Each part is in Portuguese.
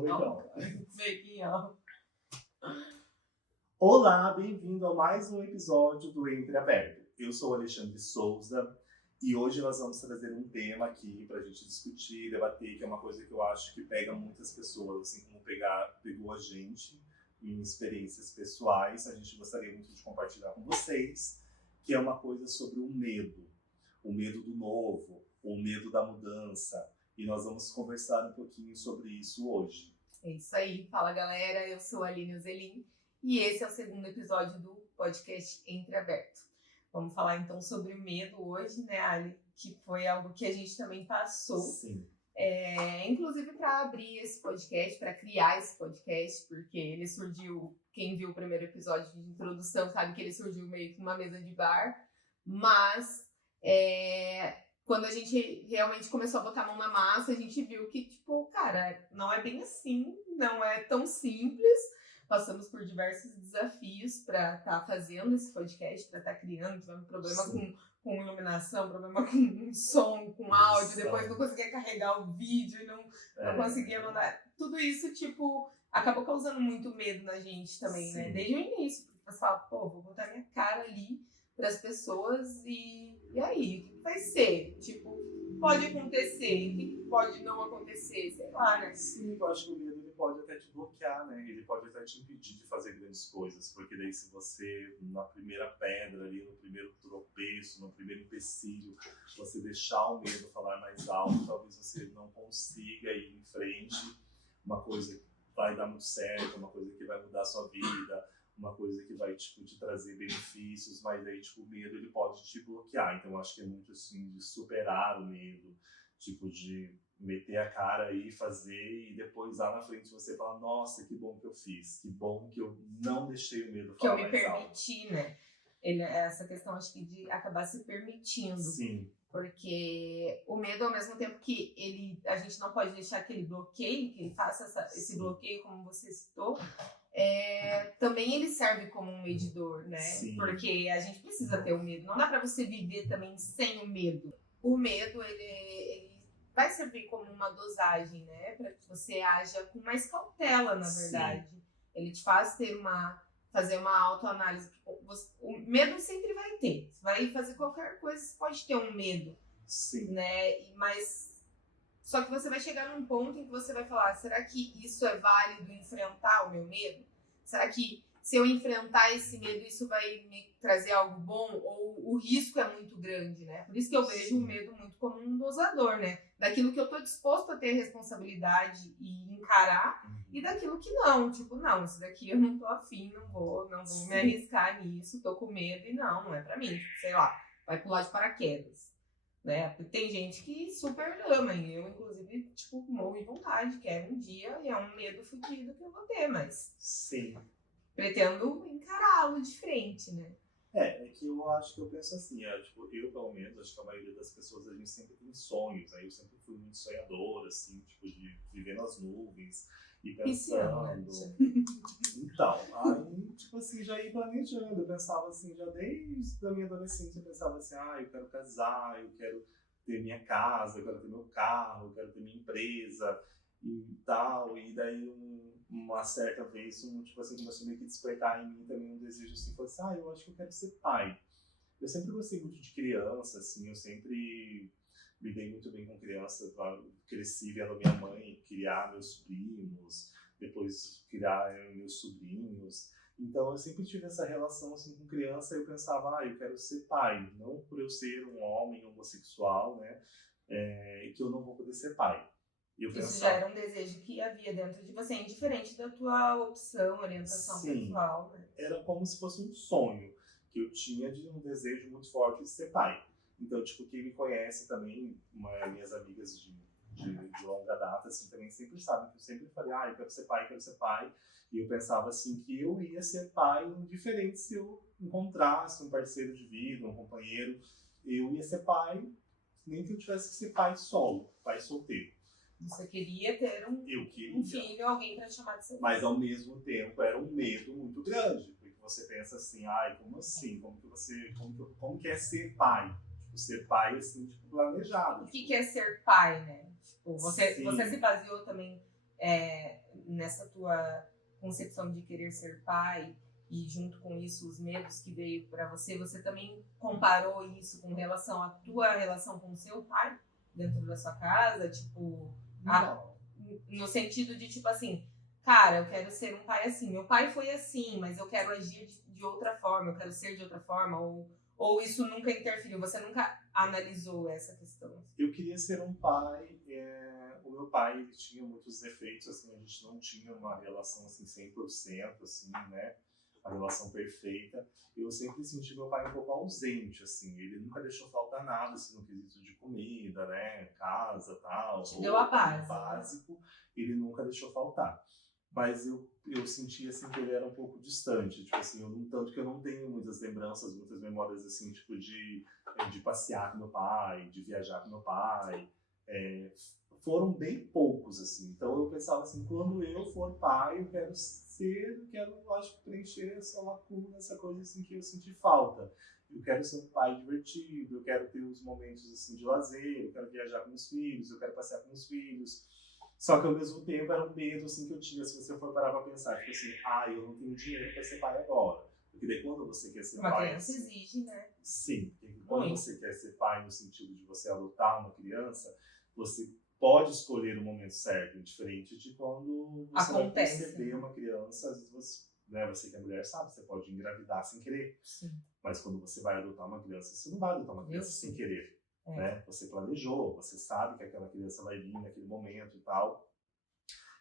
Legal. Bequinho. Olá, bem-vindo a mais um episódio do Entre Aberto. Eu sou o Alexandre Souza e hoje nós vamos trazer um tema aqui pra gente discutir, debater, que é uma coisa que eu acho que pega muitas pessoas, assim como pegou a gente em experiências pessoais. A gente gostaria muito de compartilhar com vocês, que é uma coisa sobre o medo do novo, o medo da mudança. E nós vamos conversar um pouquinho sobre isso hoje. É isso aí. Fala, galera. Eu sou a Aline Ozelin e esse é o segundo episódio do podcast Entre Aberto. Vamos falar então sobre o medo hoje, né, Ali? Que foi algo que a gente também passou. Sim. Inclusive para abrir esse podcast, para criar esse podcast, porque ele surgiu, quem viu o primeiro episódio de introdução sabe que ele surgiu meio que numa mesa de bar, mas quando a gente realmente começou a botar a mão na massa, a gente viu que, tipo, cara, não é bem assim, não é tão simples. Passamos por diversos desafios para estar fazendo esse podcast, para estar criando. Tivemos problema com iluminação, problema com som, com áudio, depois não conseguia carregar o vídeo e não conseguia mandar. Tudo isso, tipo, acabou causando muito medo na gente também, né? Desde o início, porque você fala, pô, vou botar minha cara ali para as pessoas e aí, o que vai ser? Tipo, pode acontecer, o que pode não acontecer, sei lá, né? Sim, eu acho que o medo ele pode até te bloquear, né? Ele pode até te impedir de fazer grandes coisas, porque daí se você, na primeira pedra ali, no primeiro tropeço, no primeiro empecilho, você deixar o medo falar mais alto, talvez você não consiga ir em frente, uma coisa que vai dar muito certo, uma coisa que vai mudar a sua vida, uma coisa que vai, tipo, te trazer benefícios, mas aí, tipo, o medo, ele pode te bloquear. Então, eu acho que é muito, assim, de superar o medo, tipo, de meter a cara aí, fazer, e depois, lá na frente, você fala, nossa, que bom que eu fiz, que bom que eu não deixei o medo falar mais alto. Que eu me permiti, né? Essa questão, acho que, de acabar se permitindo. Sim. Porque o medo, ao mesmo tempo que a gente não pode deixar que ele bloqueie, que ele faça esse bloqueio, como você citou, também ele serve como um medidor, né? Sim. Porque a gente precisa ter o medo. Não dá pra você viver também sem o medo. O medo, ele vai servir como uma dosagem, né? Pra que você haja com mais cautela, na verdade. Sim. Ele te faz fazer uma autoanálise. O medo sempre vai ter. Você vai fazer qualquer coisa, você pode ter um medo. Sim. Né? Mas só que você vai chegar num ponto em que você vai falar, será que isso é válido enfrentar o meu medo? Será que se eu enfrentar esse medo, isso vai me trazer algo bom? Ou o risco é muito grande, né? Por isso que eu vejo o medo muito como um dosador, né? Daquilo que eu tô disposto a ter responsabilidade e encarar, e daquilo que não. Tipo, não, isso daqui eu não tô afim, não vou me arriscar nisso, tô com medo e não é pra mim. Tipo, sei lá, vai pular de paraquedas. Né? Porque tem gente que super ama, e eu, inclusive, tipo, morro de vontade, quero um dia, e é um medo fodido que eu vou ter, mas sim, pretendo encará-lo de frente, né? É que eu acho que eu penso assim, tipo, eu pelo menos, acho que a maioria das pessoas, a gente sempre tem sonhos, aí eu sempre fui muito sonhador, assim, tipo, de viver nas nuvens e pensando. Então, aí, tipo assim, já ia planejando, eu pensava assim, já desde a minha adolescência, eu pensava assim, eu quero casar, eu quero ter minha casa, eu quero ter meu carro, eu quero ter minha empresa e tal, e daí uma certa vez, tipo assim, começou meio que despertar em mim também um desejo assim, falei assim, eu acho que eu quero ser pai. Eu sempre gostei muito de criança, assim, eu sempre me dei muito bem com criança, cresci vendo minha mãe criar meus primos, depois criar meus sobrinhos. Então eu sempre tive essa relação assim com criança, e eu pensava, eu quero ser pai, não por eu ser um homem homossexual, né, que eu não vou poder ser pai. Isso já era um desejo que havia dentro de você, indiferente da tua opção, orientação sexual. Né? Era como se fosse um sonho que eu tinha, de um desejo muito forte de ser pai. Então, tipo, quem me conhece também, minhas amigas de longa data, assim, também sempre sabem que eu sempre falei, eu quero ser pai. E eu pensava, assim, que eu ia ser pai, indiferente se eu encontrasse um parceiro de vida, um companheiro. Eu ia ser pai, nem que eu tivesse que ser pai solo, pai solteiro. Você queria ter um filho, alguém para chamar de seu filho. Mas ao mesmo tempo era um medo muito grande, porque você pensa assim, como assim? Como que é ser pai? Tipo, ser pai assim, tipo, planejado. O que é ser pai, né? Tipo, você se baseou também nessa tua concepção de querer ser pai, e junto com isso os medos que veio para você, você também comparou isso com relação à tua relação com o seu pai dentro da sua casa? Tipo, no sentido de, tipo assim, cara, eu quero ser um pai assim. Meu pai foi assim, mas eu quero agir de outra forma, eu quero ser de outra forma. Ou isso nunca interferiu? Você nunca analisou essa questão? Eu queria ser um pai. O meu pai, ele tinha muitos defeitos, assim, a gente não tinha uma relação assim 100%, assim, né? A relação perfeita. Eu sempre senti meu pai um pouco ausente, assim. Ele nunca deixou faltar nada, assim, no quesito de comida, né? Casa, tal. Te deu a base. Básico, ele nunca deixou faltar. Mas eu senti, assim, que ele era um pouco distante. Tipo assim, tanto que eu não tenho muitas lembranças, muitas memórias, assim, tipo de passear com meu pai, de viajar com meu pai. Foram bem poucos, assim. Então eu pensava assim, quando eu for pai, eu quero acho que preencher essa lacuna, essa coisa assim que eu senti falta. Eu quero ser um pai divertido, eu quero ter os momentos assim de lazer, eu quero viajar com meus filhos, eu quero passear com meus filhos. Só que ao mesmo tempo era um medo assim que eu tinha, se você for parar pra pensar, tipo assim, eu não tenho dinheiro para ser pai agora. Porque daí quando você quer ser pai... Uma criança exige, né? Sim, porque quando você quer ser pai no sentido de você adotar uma criança, você pode escolher o momento certo, diferente de quando você vai conceber uma criança, às vezes você que é mulher sabe, você pode engravidar sem querer. Sim. Mas quando você vai adotar uma criança, você não vai adotar uma criança sem querer. Né? Você planejou, você sabe que aquela criança vai vir naquele momento e tal.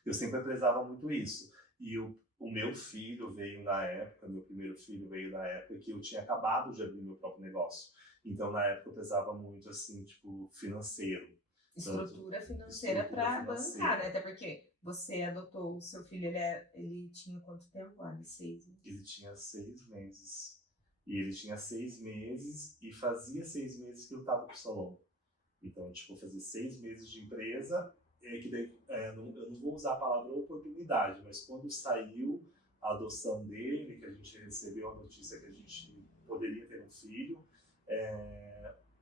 Eu sempre prezava muito isso. E o meu filho veio na época, meu primeiro filho veio na época que eu tinha acabado de abrir meu próprio negócio. Então, na época, eu prezava muito, assim, tipo, financeiro. Estrutura financeira para bancar, né? Até porque você adotou o seu filho, ele tinha quanto tempo? 6 meses? Ele tinha 6 meses. E ele tinha 6 meses e fazia 6 meses que eu estava com o salão. Então, tipo, fazia 6 meses de empresa, que daí, eu não vou usar a palavra oportunidade, mas quando saiu a adoção dele, que a gente recebeu a notícia que a gente poderia ter um filho,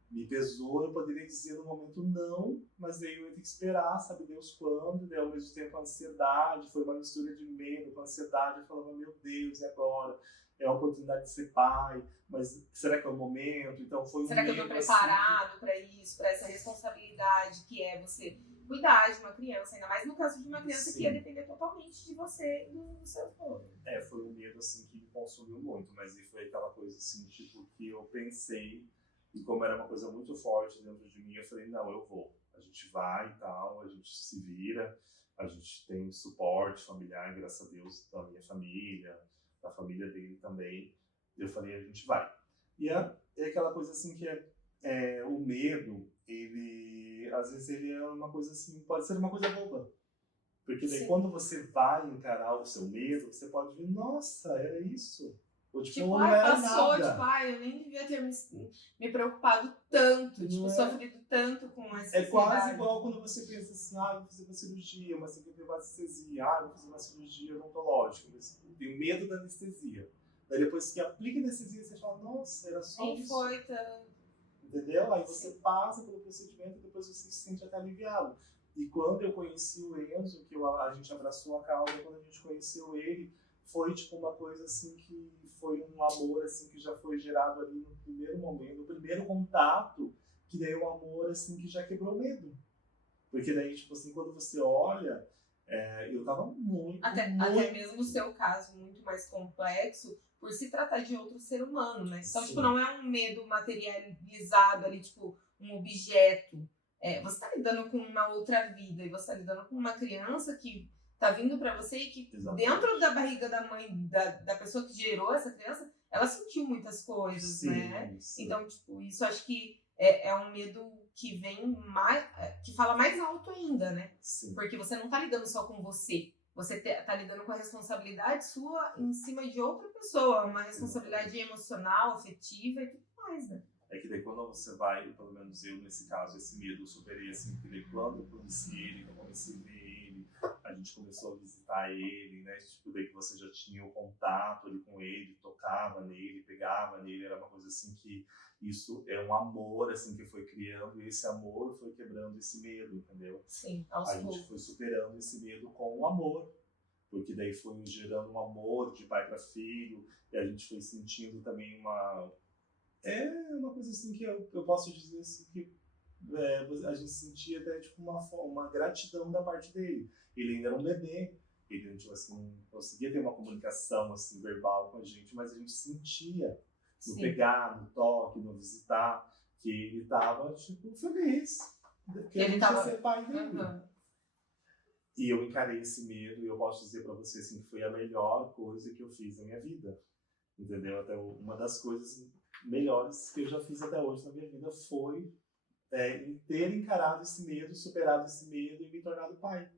me pesou, eu poderia dizer no momento não, mas daí eu ia ter que esperar, sabe Deus quando, e daí ao mesmo tempo a ansiedade, foi uma mistura de medo com ansiedade, eu falava, meu Deus, e agora? É a oportunidade de ser pai, mas será que é o momento? Então foi será que eu estou preparado para isso, para essa responsabilidade que é você cuidar de uma criança, ainda mais no caso de uma criança que ia depender totalmente de você e do seu esposo. Foi um medo assim que me consumiu muito, mas foi aquela coisa assim, tipo, que eu pensei. E como era uma coisa muito forte dentro de mim, eu falei, não, eu vou. A gente vai e tal, a gente se vira, a gente tem suporte familiar, graças a Deus, da minha família, da família dele também. Eu falei, a gente vai. E é aquela coisa assim que o medo, às vezes ele é uma coisa assim, pode ser uma coisa boba. Porque daí quando você vai encarar o seu medo, você pode ver, nossa, era isso. Ou, tipo, não era passou, nada. Eu nem devia ter me preocupado tanto, sofrido tanto com essa É quase igual quando você pensa assim, vou fazer uma cirurgia, mas você quer ter uma anestesia, vou fazer uma cirurgia odontológica, mas tenho medo da anestesia. Daí depois que aplica a anestesia, você fala, nossa, era só nem isso. Foi tanto. Entendeu? Aí você passa pelo procedimento e depois você se sente até aliviado. E quando eu conheci o Enzo, que a gente abraçou a causa, quando a gente conheceu ele, foi tipo uma coisa assim que foi um amor assim que já foi gerado ali no primeiro momento, no primeiro contato, que daí um amor assim que já quebrou o medo. Porque daí, tipo assim, quando você olha, eu tava muito... Até mesmo o seu caso muito mais complexo, por se tratar de outro ser humano, né? Então, tipo, não é um medo materializado ali, tipo, um objeto. Você tá lidando com uma outra vida, e você tá lidando com uma criança que tá vindo pra você e que dentro da barriga da mãe, da pessoa que gerou essa criança, ela sentiu muitas coisas, né? Sim. Então, tipo, isso acho que é um medo que vem mais, que fala mais alto ainda, né? Sim. Porque você não tá lidando só com você. Você tá lidando com a responsabilidade sua em cima de outra pessoa, uma responsabilidade emocional, afetiva e tudo mais, né? É que daí quando você vai, pelo menos eu nesse caso, esse medo eu superei assim, porque daí quando eu conheci ele, que eu comecei a ver ele, a gente começou a visitar ele, né? Tipo, daí que você já tinha o contato ali com ele, tocava nele, pegava nele, era uma coisa assim que isso é um amor, assim, que foi criando, e esse amor foi quebrando esse medo, entendeu? Sim, aos A gente foi superando esse medo com o amor, porque daí foi gerando um amor de pai para filho, e a gente foi sentindo também uma coisa assim que eu posso dizer assim que a gente sentia até tipo uma gratidão da parte dele. Ele ainda era um bebê, ele tipo assim, não conseguia ter uma comunicação assim verbal com a gente, mas a gente sentia no pegar, no toque, no visitar, que ele estava tipo feliz, que ele ia ser pai dele. E eu encarei esse medo e eu posso dizer para você assim, que foi a melhor coisa que eu fiz na minha vida, entendeu? Até uma das coisas melhores que eu já fiz até hoje na minha vida foi ter encarado esse medo, superado esse medo e me tornado pai.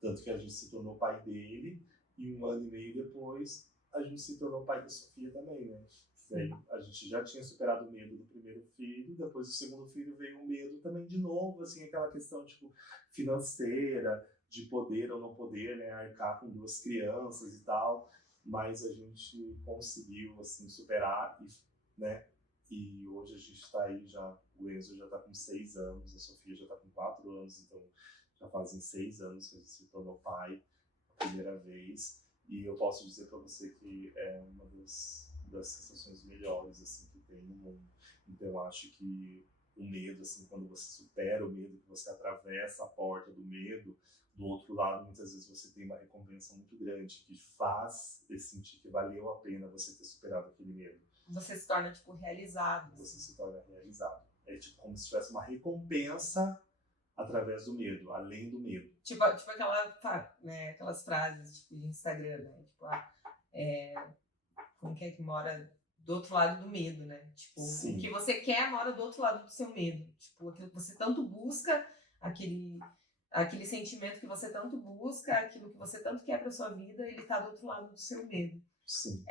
Tanto que a gente se tornou pai dele e 1 ano e meio depois a gente se tornou pai da Sofia também, né? Daí, a gente já tinha superado o medo do primeiro filho, depois do segundo filho veio o medo também de novo, assim, aquela questão tipo financeira, de poder ou não poder, né, arcar com 2 crianças e tal, mas a gente conseguiu assim superar e, né? E hoje a gente está aí já, o Enzo já está com 6 anos, a Sofia já está com 4 anos, então já fazem 6 anos que a gente se tornou pai a primeira vez. E eu posso dizer para você que é uma das sensações melhores assim que tem no mundo. Então eu acho que o medo, assim, quando você supera o medo, que você atravessa a porta do medo, do outro lado muitas vezes você tem uma recompensa muito grande que faz sentir que valeu a pena você ter superado aquele medo. Você se torna, tipo, realizado. Você se torna realizado. É tipo como se tivesse uma recompensa através do medo, além do medo. Tipo aquelas frases tipo, de Instagram, né? Tipo, como que é que mora do outro lado do medo, né? Tipo, Sim. O que você quer mora do outro lado do seu medo. Tipo, aquilo que você tanto busca, aquele sentimento que você tanto busca, aquilo que você tanto quer pra sua vida, ele tá do outro lado do seu medo. Sim.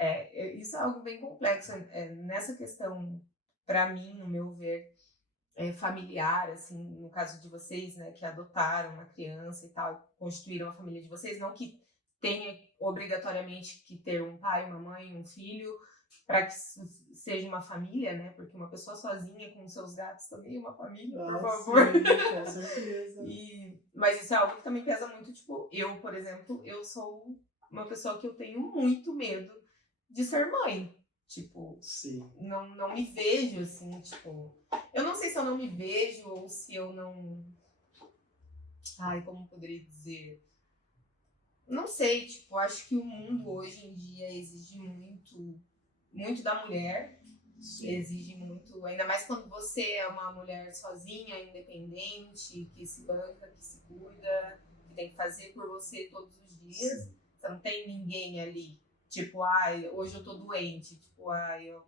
Isso é algo bem complexo. Nessa questão, para mim, no meu ver, familiar, assim, no caso de vocês, né, que adotaram uma criança e tal, constituíram a família de vocês, não que tenha obrigatoriamente que ter um pai, uma mãe, um filho, para que seja uma família, né, porque uma pessoa sozinha com seus gatos também é uma família, por favor. Sim, com certeza. Mas isso é algo que também pesa muito, tipo, eu, por exemplo, eu sou uma pessoa que eu tenho muito medo de ser mãe. Tipo, sim. Não me vejo, assim, tipo... Eu não sei se eu não me vejo ou se eu não... Ai, como poderia dizer? Não sei, tipo, acho que o mundo hoje em dia exige muito da mulher. Sim. Exige muito, ainda mais quando você é uma mulher sozinha, independente, que se banca, que se cuida, que tem que fazer por você todos os dias. Sim. Você não tem ninguém ali, tipo, hoje eu tô doente, tipo, eu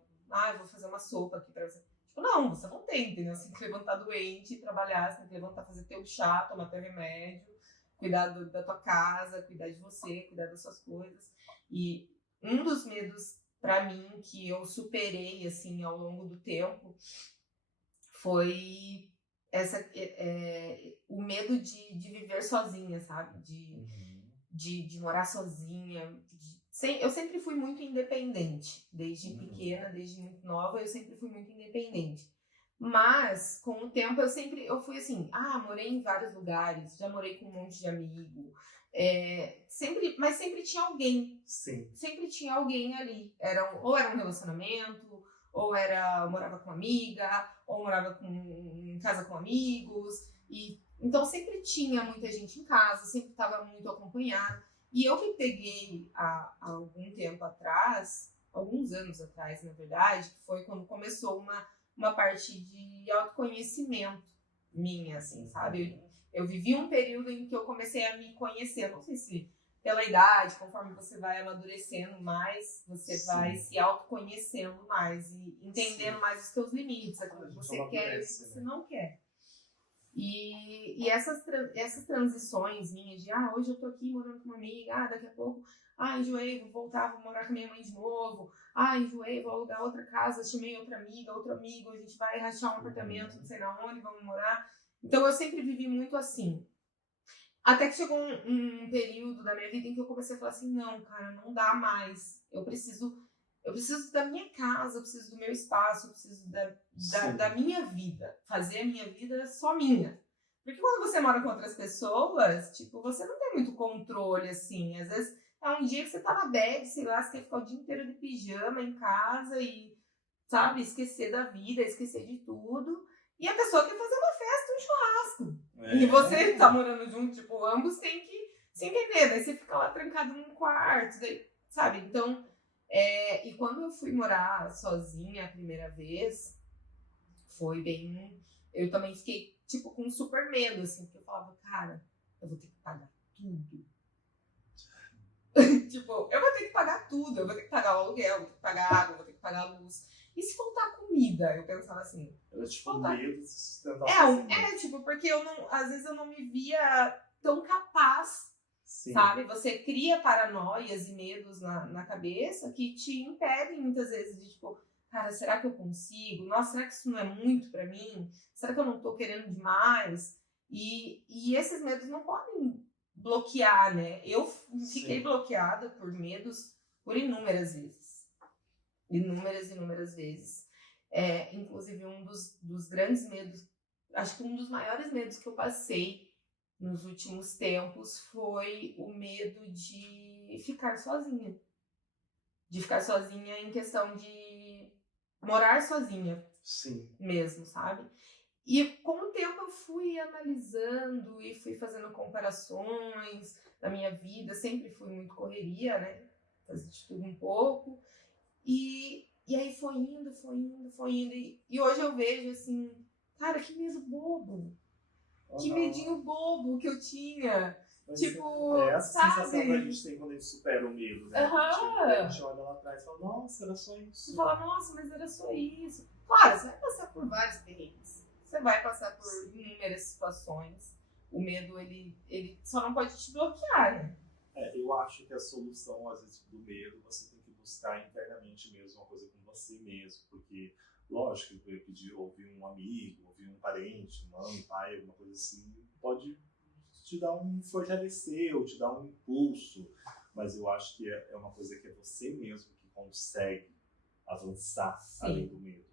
vou fazer uma sopa aqui pra você. Tipo, não, você não tem, entendeu? Você tem que levantar doente, trabalhar, você tem que levantar, fazer teu chá, tomar teu remédio, cuidar da tua casa, cuidar de você, cuidar das suas coisas. E um dos medos, pra mim, que eu superei, assim, ao longo do tempo, foi o medo de viver sozinha, sabe? De morar sozinha. Eu sempre fui muito independente. Desde pequena, desde muito nova, eu sempre fui muito independente. Mas, com o tempo, eu fui assim, morei em vários lugares, já morei com um monte de amigo. Mas sempre tinha alguém. Sim. Sempre tinha alguém ali. Ou era um relacionamento, ou eu morava com uma amiga, ou morava em casa com amigos. Então sempre tinha muita gente em casa, sempre estava muito acompanhada. E eu me peguei há algum tempo atrás, alguns anos atrás, na verdade, que foi quando começou uma parte de autoconhecimento minha, assim, sabe? Eu vivi um período em que eu comecei a me conhecer, não sei se pela idade, conforme você vai amadurecendo mais, você vai se autoconhecendo mais e entendendo mais os seus limites, aquilo que você quer e o que você não quer. E essas transições minhas de hoje eu tô aqui morando com uma amiga, daqui a pouco enjoei, vou voltar, vou morar com minha mãe de novo, enjoei, vou alugar outra casa, chamei outra amiga, outro amigo, a gente vai rachar um apartamento, não sei na onde, vamos morar. Então eu sempre vivi muito assim. Até que chegou um período da minha vida em que eu comecei a falar assim, não, cara, não dá mais. Eu preciso da minha casa, eu preciso do meu espaço, eu preciso da minha vida. Fazer a minha vida só minha. Porque quando você mora com outras pessoas, tipo, você não tem muito controle, assim. Às vezes é um dia que você tá na bed, sei lá, você quer ficar o dia inteiro de pijama em casa e, sabe, esquecer da vida, esquecer de tudo. E a pessoa quer fazer uma festa, um churrasco. E você tá morando junto, tipo, ambos têm que se entender. Daí você fica lá trancado num quarto, daí, sabe? Então, e quando eu fui morar sozinha a primeira vez, foi bem... Eu também fiquei, tipo, com super medo, assim, porque eu falava, cara, eu vou ter que pagar tudo. Tipo, eu vou ter que pagar tudo, eu vou ter que pagar o aluguel, vou ter que pagar água, vou ter que pagar a luz. E se faltar comida? Eu pensava assim. Era tipo medo de sustentar tipo, porque às vezes eu não me via tão capaz, sabe? Você cria paranoias e medos na cabeça que te impedem muitas vezes de, tipo, cara, será que eu consigo? Nossa, será que isso não é muito pra mim? Será que eu não tô querendo demais? E esses medos não podem bloquear, né? Eu fiquei bloqueada por medos por inúmeras vezes. Inúmeras vezes. Inclusive, um dos grandes medos, acho que um dos maiores medos que eu passei nos últimos tempos foi o medo de ficar sozinha. De ficar sozinha em questão de morar sozinha. Sim. Mesmo, sabe? E com o tempo eu fui analisando e fui fazendo comparações da minha vida. Sempre fui muito correria, né? Fazia de tudo um pouco. E aí foi indo. E hoje eu vejo assim, cara, que medo bobo. Que medinho bobo que eu tinha. Mas tipo, é essa sensação que a gente tem quando a gente supera o medo, né? A gente olha lá atrás e fala, nossa, era só isso. Você fala, nossa, mas era só isso. Claro, você vai passar por vários perrengues. Você vai passar por inúmeras situações. O medo, ele só não pode te bloquear, né? Eu acho que a solução, às vezes, do medo, você tem que buscar internamente mesmo uma coisa com você mesmo. Porque, lógico, eu pedir ouvir um amigo, ouvir um parente, mãe, pai, alguma coisa assim, pode te dar um fortalecer ou te dar um impulso. Mas eu acho que é uma coisa que é você mesmo que consegue avançar além do medo.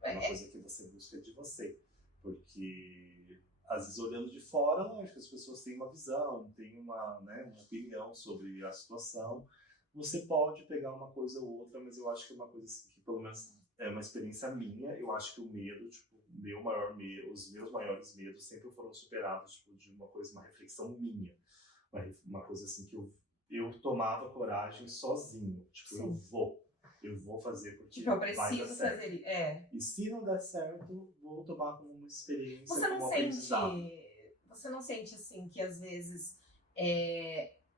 É uma coisa que você busca de você. Porque, às vezes, olhando de fora, lógico, as pessoas têm uma visão, têm uma opinião sobre a situação. Você pode pegar uma coisa ou outra, mas eu acho que é uma coisa assim, que, pelo menos, é uma experiência minha. Eu acho que o medo, tipo, os meus maiores medos sempre foram superados, tipo, de uma reflexão minha. Uma coisa assim que eu tomava coragem sozinho. Tipo, eu vou fazer porque tipo, eu preciso fazer isso. E se não der certo, vou tomar como uma experiência. Você não sente assim que às vezes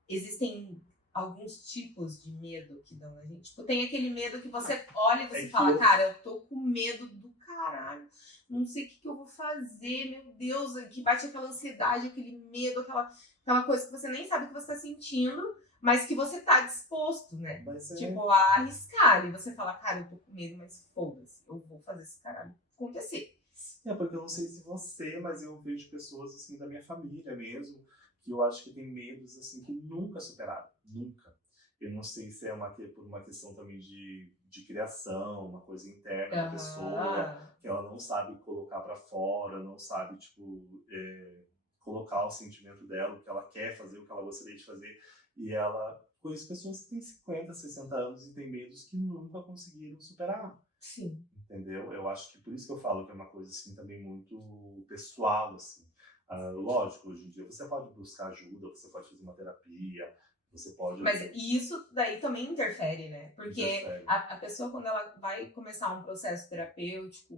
existem alguns tipos de medo que dão na gente? Tipo, tem aquele medo que você olha e você fala, cara, eu tô com medo do caralho, não sei o que eu vou fazer, meu Deus, que bate aquela ansiedade, aquele medo, aquela coisa que você nem sabe que você tá sentindo, mas que você tá disposto, né? Tipo, a arriscar. E você fala, cara, eu tô com medo, mas foda-se, eu vou fazer esse caralho acontecer. Porque eu não sei se você, mas eu vejo pessoas, assim, da minha família mesmo, que eu acho que tem medos, assim, que nunca superaram. Nunca. Eu não sei se é por uma questão também de criação, uma coisa interna da pessoa, que ela não sabe colocar pra fora, não sabe, tipo, colocar o sentimento dela, o que ela quer fazer, o que ela gostaria de fazer. E ela conhece pessoas que têm 50, 60 anos e têm medos que nunca conseguiram superar. Sim. Entendeu? Eu acho que por isso que eu falo que é uma coisa assim também muito pessoal, assim. Lógico, hoje em dia você pode buscar ajuda, você pode fazer uma terapia, você pode... Mas isso daí também interfere, né? Porque a pessoa, quando ela vai começar um processo terapêutico,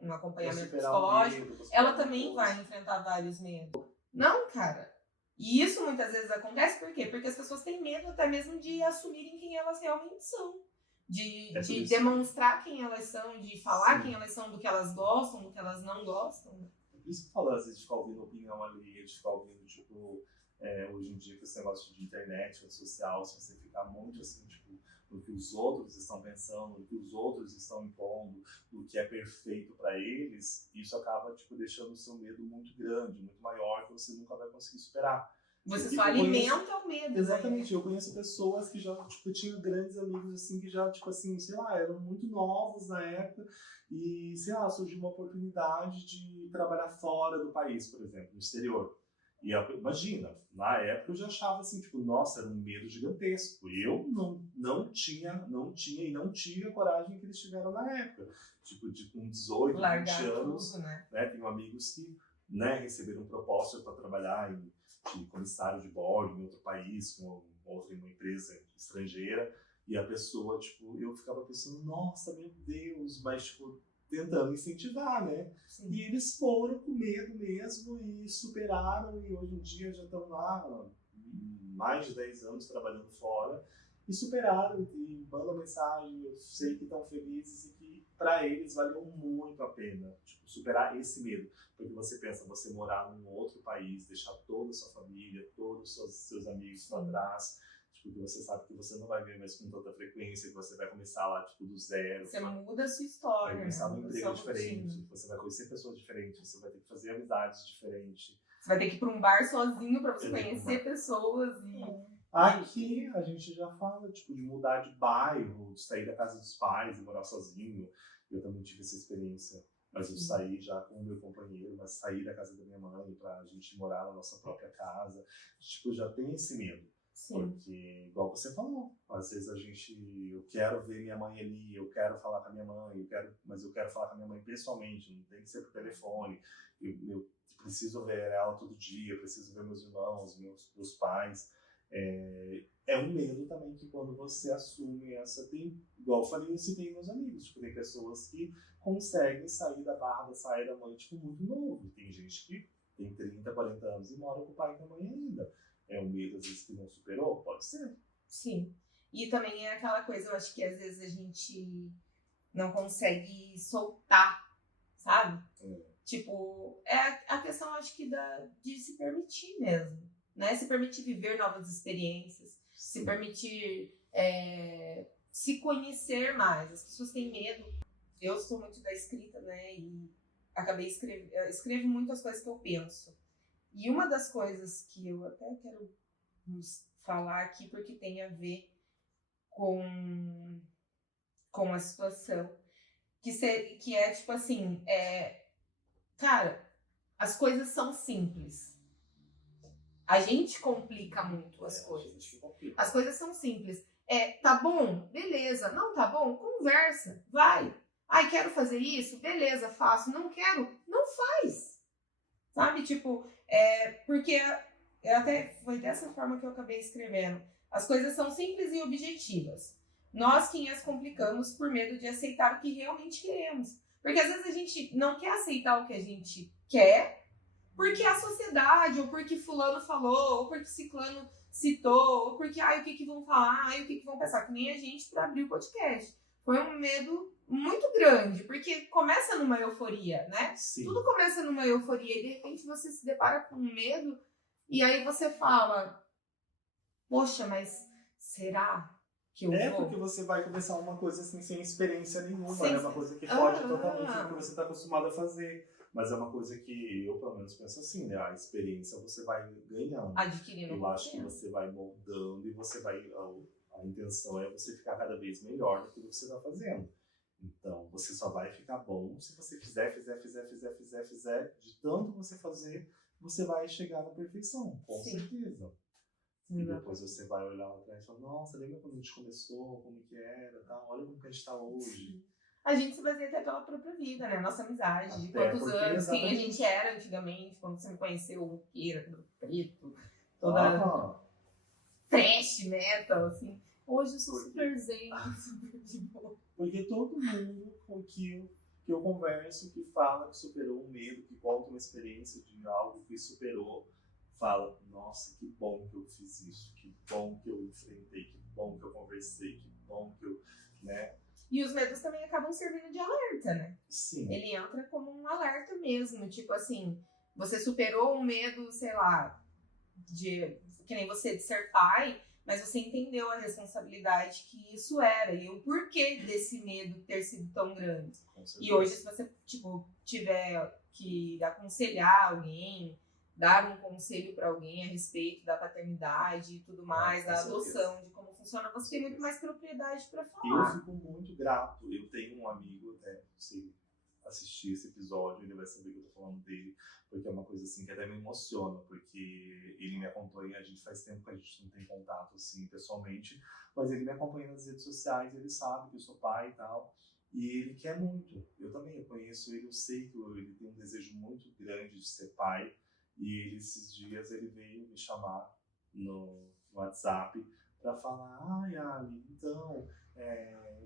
um acompanhamento psicológico, ela também vai enfrentar vários medos. Não, cara. E isso muitas vezes acontece por quê? Porque as pessoas têm medo até mesmo de assumirem quem elas realmente são. De demonstrar quem elas são, de falar quem elas são, do que elas gostam, do que elas não gostam. É por isso que eu falo, às vezes, de ficar ouvindo opinião alheia, de ficar ouvindo, tipo, hoje em dia com esse negócio de internet, rede social, se você ficar muito assim, tipo, no que os outros estão pensando, no que os outros estão impondo, no que é perfeito para eles, isso acaba tipo, deixando o seu medo muito grande, muito maior, que você nunca vai conseguir superar. Você só alimenta o medo. Exatamente, eu conheço pessoas que já, tipo, tinham grandes amigos, assim, que já, tipo assim, sei lá, eram muito novos na época e, sei lá, surgiu uma oportunidade de trabalhar fora do país, por exemplo, no exterior. E imagina, na época eu já achava assim, tipo, nossa, era um medo gigantesco. Eu não tinha e não tive a coragem que eles tiveram na época. Tipo, com 18, largar 20 anos, tudo, né? Tenho amigos que, receberam proposta para trabalhar de comissário de bordo em outro país, com outra uma empresa estrangeira, e a pessoa, tipo, eu ficava pensando, nossa, meu Deus, mas, tipo, tentando incentivar, né? Sim. E eles foram com medo mesmo e superaram, e hoje em dia já estão lá mais de 10 anos trabalhando fora, e superaram, e mandam mensagem, eu sei que estão felizes e que para eles valeu muito a pena, tipo, superar esse medo. Porque você pensa, você morar num outro país, deixar toda a sua família, todos os seus amigos para trás, tipo, que você sabe que você não vai ver mais com tanta frequência, que você vai começar lá, tipo, do zero. Você muda a sua história, vai começar num emprego diferente, rotina. você vai conhecer pessoas diferentes, você vai ter que fazer amizades diferentes. Você vai ter que ir para um bar sozinho para você conhecer pessoas e... Aqui a gente já fala, tipo, de mudar de bairro, de sair da casa dos pais e morar sozinho. Eu também tive essa experiência. Mas eu saí já com o meu companheiro, mas saí da casa da minha mãe pra gente morar na nossa própria casa. Tipo, já tem esse medo. Sim. Porque, igual você falou, às vezes eu quero ver minha mãe ali, eu quero falar com a minha mãe, mas eu quero falar com a minha mãe pessoalmente, não tem que ser por telefone. Eu preciso ver ela todo dia, preciso ver meus irmãos, meus pais. É um medo também que quando você assume igual eu falei, eu citei meus amigos, tipo, tem pessoas que conseguem sair da barra da saia da mãe, tipo, muito novo. Tem gente que tem 30, 40 anos e mora com o pai e com a mãe ainda. É um medo, às vezes, que não superou? Pode ser. Sim. E também é aquela coisa, eu acho que às vezes a gente não consegue soltar, sabe? Tipo, é a questão, acho que, de se permitir mesmo, né? Se permitir viver novas experiências, se permitir se conhecer mais. As pessoas têm medo. Eu sou muito da escrita, né? E acabei escrevo muito as coisas que eu penso. E uma das coisas que eu até quero falar aqui, porque tem a ver com a situação, que é tipo assim, cara, as coisas são simples. A gente complica muito as coisas. As coisas são simples. Tá bom? Beleza. Não tá bom? Conversa. Vai. Ai, quero fazer isso? Beleza, faço. Não quero? Não faz. Sabe? Tipo, porque até foi dessa forma que eu acabei escrevendo. As coisas são simples e objetivas. Nós quem as complicamos por medo de aceitar o que realmente queremos. Porque às vezes a gente não quer aceitar o que a gente quer, porque a sociedade, ou porque fulano falou, ou porque ciclano citou, ou porque, o que vão falar, o que vão pensar, que nem a gente para abrir o podcast. Foi um medo muito grande, porque começa numa euforia, né? Sim. Tudo começa numa euforia, e de repente você se depara com um medo, e aí você fala, poxa, mas será que eu vou? Porque você vai começar uma coisa assim, sem experiência nenhuma, né? Uma coisa que foge totalmente do que você está acostumado a fazer. Mas é uma coisa que eu, pelo menos, penso assim, né? A experiência você vai ganhando. Adquirindo. Eu acho que você vai moldando e você vai... A intenção é você ficar cada vez melhor do que você está fazendo. Então, você só vai ficar bom se você fizer. De tanto você fazer, você vai chegar na perfeição, com certeza. E depois você vai olhar lá atrás e falar, nossa, lembra quando a gente começou, como que era, tá? Olha como que a gente tá hoje. A gente se baseia até pela própria vida, né? Nossa amizade, de Até quantos porque, anos, quem a exatamente. gente era antigamente, quando você me conheceu, o roqueira, todo preto, toda trash metal, assim. Hoje eu sou super zen, super de boa. Porque todo mundo com que eu converso, que fala que superou um medo, que conta uma experiência de algo que superou, fala, nossa, que bom que eu fiz isso, que bom que eu enfrentei, que bom que eu conversei, que bom que eu, né? E os medos também acabam servindo de alerta, né? Sim. Ele entra como um alerta mesmo, tipo assim, você superou um medo, sei lá, que nem você de ser pai, mas você entendeu a responsabilidade que isso era e o porquê desse medo ter sido tão grande. E hoje, se você tiver que aconselhar alguém, dar um conselho para alguém a respeito da paternidade e tudo mais, da adoção, de como funciona, você tem muito mais propriedade para falar. Eu fico muito grato. Eu tenho um amigo, até se assistir esse episódio, ele vai saber que eu tô falando dele, porque é uma coisa assim que até me emociona, porque ele me acompanha, a gente faz tempo que a gente não tem contato assim pessoalmente, mas ele me acompanha nas redes sociais, ele sabe que eu sou pai e tal, e ele quer muito. Eu também, eu conheço ele, eu sei que ele tem um desejo muito grande de ser pai, e esses dias ele veio me chamar no WhatsApp para falar: ai, Ali, então,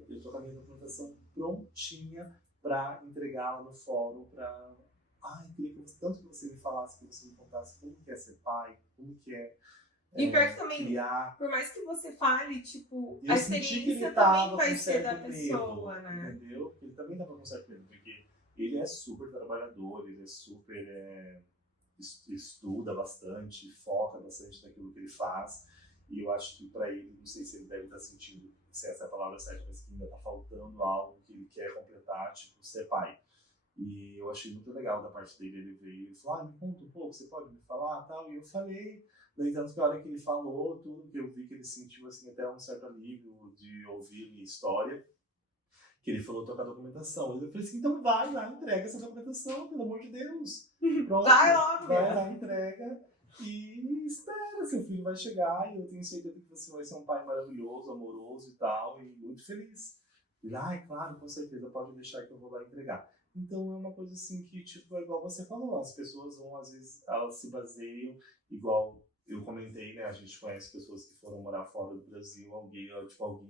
eu tô com a minha documentação prontinha para entregá-la no fórum, para... Ai, queria que você, tanto que você me falasse, que você me contasse como que é ser pai, como que é e pior que também, criar. Por mais que você fale, tipo, Eu a senti que experiência ele também vai com ser da certo pessoa, medo, né? entendeu? Ele também tava com certo medo, porque ele é super trabalhador, ele é super... estuda bastante, foca bastante naquilo que ele faz, e eu acho que para ele, não sei se ele deve estar sentindo, se essa é a palavra certa, mas que ainda está faltando algo que ele quer completar, tipo, ser pai. E eu achei muito legal da parte dele, ele veio e falou: me conta um pouco, você pode me falar, tal, e eu falei. No entanto, que a hora que ele falou tudo, que eu vi que ele sentiu assim até um certo alívio de ouvir minha história, que ele falou: tô com a documentação. Eu falei assim: então vai lá, entrega essa documentação, pelo amor de Deus. Pronto, vai lá, entrega e espera, seu filho vai chegar e eu tenho certeza que você vai ser um pai maravilhoso, amoroso e tal, e muito feliz. Ele: é claro, com certeza, pode deixar que eu vou lá entregar. Então é uma coisa assim que, tipo, é igual você falou, as pessoas vão, às vezes, elas se baseiam, igual eu comentei, né, a gente conhece pessoas que foram morar fora do Brasil, alguém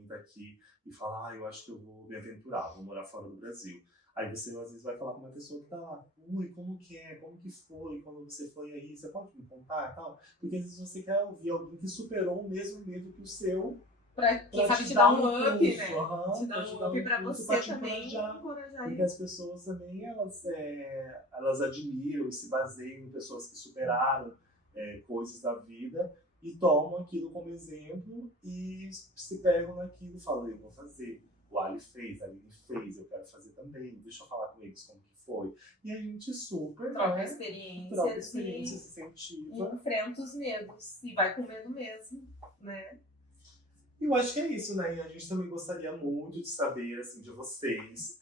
daqui e fala: eu acho que eu vou me aventurar, vou morar fora do Brasil. Aí você, às vezes, vai falar com uma pessoa que tá lá: ui, como que é, como que foi, quando você foi aí, você pode me contar e tal? Porque às vezes você quer ouvir alguém que superou o mesmo medo que o seu, quem sabe te dar um up, impulso, né? Te dar um up pra você também encorajar. Porque as pessoas também, elas admiram e se baseiam em pessoas que superaram coisas da vida e tomam aquilo como exemplo e se pegam naquilo e falam: eu vou fazer. O Ali fez, a Aline fez, eu quero fazer também, deixa eu falar com eles como que foi. E a gente super troca experiências, se incentiva. Enfrenta os medos e vai com medo mesmo, né? E eu acho que é isso, né? E a gente também gostaria muito de saber, assim, de vocês.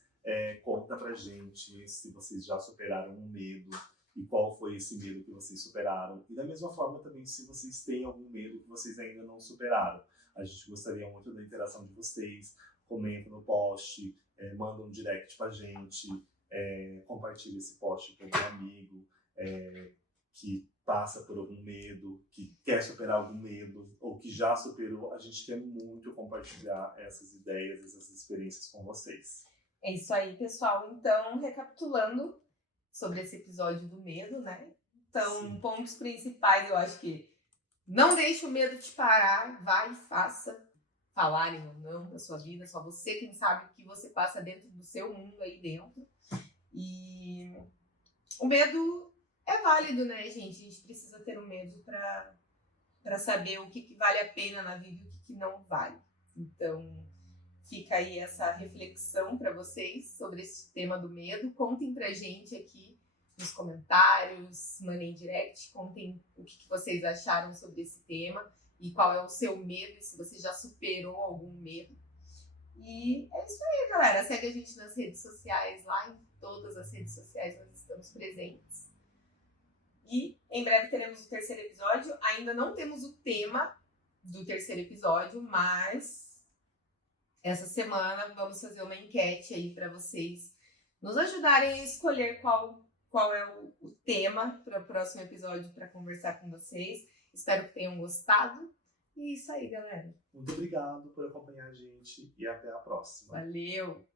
Conta pra gente se vocês já superaram um medo e qual foi esse medo que vocês superaram. E da mesma forma também, se vocês têm algum medo que vocês ainda não superaram. A gente gostaria muito da interação de vocês. Comenta no post, manda um direct pra gente, compartilha esse post com algum amigo que passa por algum medo, que quer superar algum medo ou que já superou. A gente quer muito compartilhar essas ideias, essas experiências com vocês. É isso aí, pessoal. Então, recapitulando sobre esse episódio do medo, né? Então, pontos principais, eu acho que não deixe o medo te parar, vai e faça. Falarem ou não da sua vida, só você quem sabe o que você passa dentro do seu mundo aí dentro. E o medo é válido, né, gente? A gente precisa ter um medo para saber o que vale a pena na vida e o que não vale. Então, fica aí essa reflexão para vocês sobre esse tema do medo. Contem pra gente aqui nos comentários, mandem direct, contem o que vocês acharam sobre esse tema e qual é o seu medo, e se você já superou algum medo. E é isso aí, galera. Segue a gente nas redes sociais, lá em todas as redes sociais nós estamos presentes. E em breve teremos o terceiro episódio. Ainda não temos o tema do terceiro episódio, mas essa semana vamos fazer uma enquete aí para vocês nos ajudarem a escolher qual é o tema para o próximo episódio para conversar com vocês. Espero que tenham gostado. E é isso aí, galera. Muito obrigado por acompanhar a gente e até a próxima. Valeu!